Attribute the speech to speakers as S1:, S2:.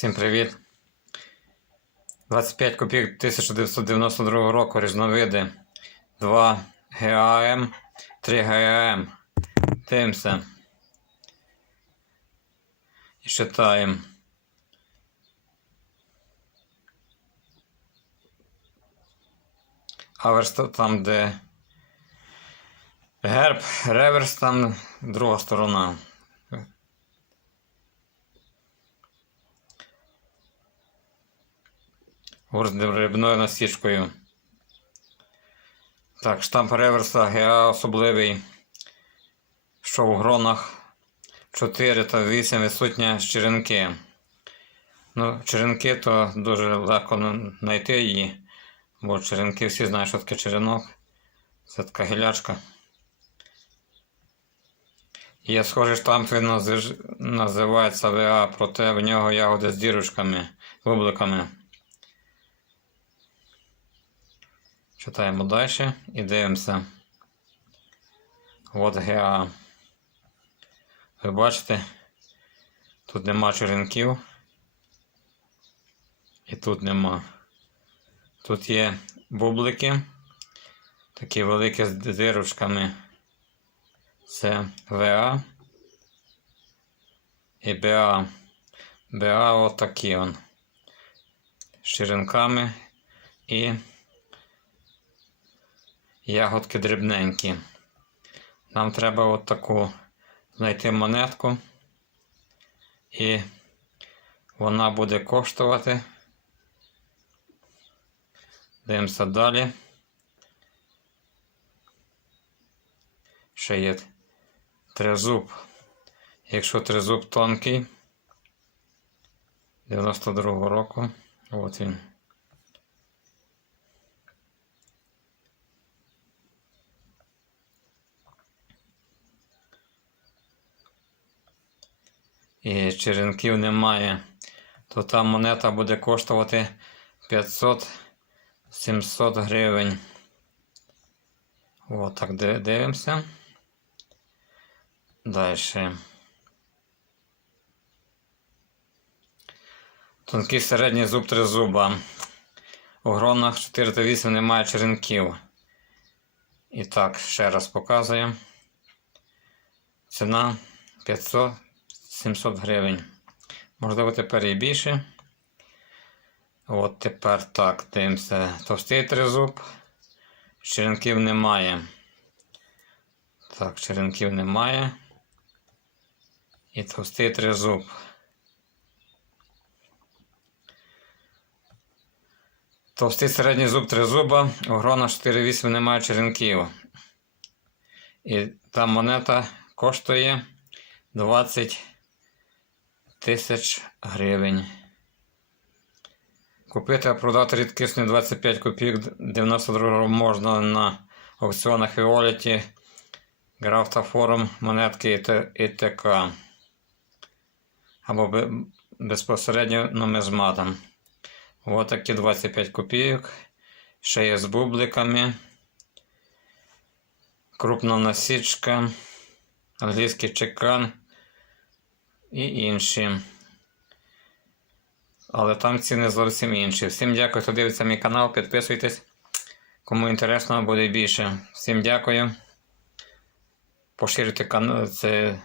S1: Всім привіт. 25 копійок 1992 року різновиди 2 ГАМ, 3 ГАМ. Дивимося. І читаємо. Аверс там, де герб, реверс там друга сторона. Гурт дрібною насічкою. Так, штамп реверса ГА особливий. Що в гронах 4 та 8 відсутні черенки. Ну, черенки то дуже легко знайти її. Бо черенки всі знають, що таке черенок. Це така гілячка. Є схожий штамп, він назив- називається ВА, проте в нього ягоди з дірочками, бубликами. Читаємо далі і дивимося. От ГА. Ви бачите, тут нема черенків. І тут нема. Тут є бублики, такі великі з дирочками. Це ВА і БА. БА отакі он. З черенками і ягодки дрібненькі. Нам треба от таку знайти монетку, і вона буде коштувати. Дивимося далі. Ще є тризуб. Якщо тризуб тонкий 92-го року, от він. І черенків немає, то та монета буде коштувати 500-700 гривень. О, так дивимося. Далі. Тонкий середній зуб три зуба. У гронах 4 та 8 немає черенків. І так, ще раз показуємо. Ціна 500 700 гривень. Можливо, тепер і більше. От тепер так, дивимося. Товстий тризуб. Черенків немає. Так, черенків немає. І товстий тризуб. Товстий середній зуб тризуба. У грона 4,8 немає черенків. І та монета коштує 20 тисяч гривень. Купити а продати рідкісні 25 копійок 92 року можна на аукціонах Віоліті, Графтафорум, монетки ІТК. Або безпосередньо нумизматом. Ось такі 25 копійок. Ще є з бубликами. Крупна насічка, англійський чекан і інші. Але там ціни зовсім інші. Всім дякую, хто дивиться мій канал. Підписуйтесь. Кому інтересно, буде більше. Всім дякую. Поширюйте кан- це